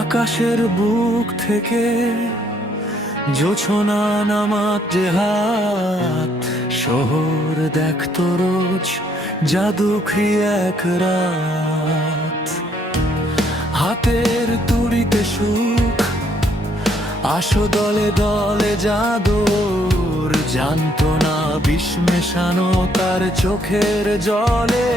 আকাশের বুক থেকে জোছনা নামাতে হাত, শহর দেখতো রোজ জাদুকরি এক রাত। হাতের তুড়িতে সুখ, আসো দলে দলে জাদুর, জানতো না বিষ মেশানো তার চোখের জলে।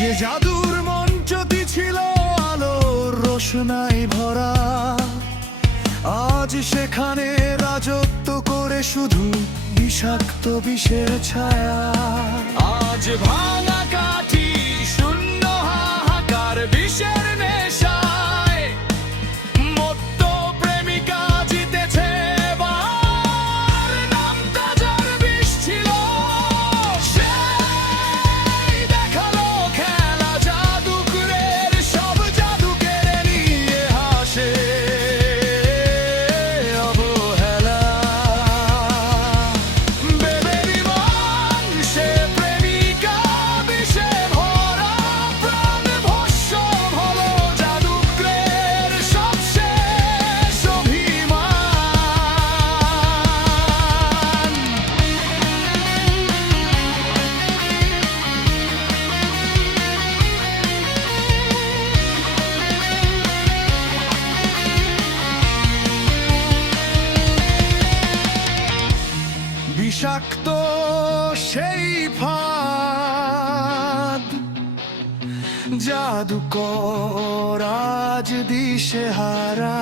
যে জাদুর মঞ্চটি ছিল আলোর রোশনাই ভরা, আজ সেখানে রাজত্ব করে শুধু বিষাক্ত বিষের ছায়া। আজ ভাঙা কাঠি, শূন্য হাহাকার, বিষের নেশায় মত্ত প্রেমিকা জিতেছে। নামটা যার বিষ ছিল, সেই দেখালো খেলা, জাদুকরের সব জাদু কেড়ে নিয়ে হাসে অবহেলা। বেবের মন সে প্রেমিকা বিষে ভরা, প্রাণ ভস্য হলো জাদুকরের সবশেষ অভিমান। বিষাক্ত সেই ফাঁদ, জাদুকর আজ দিশেহারা।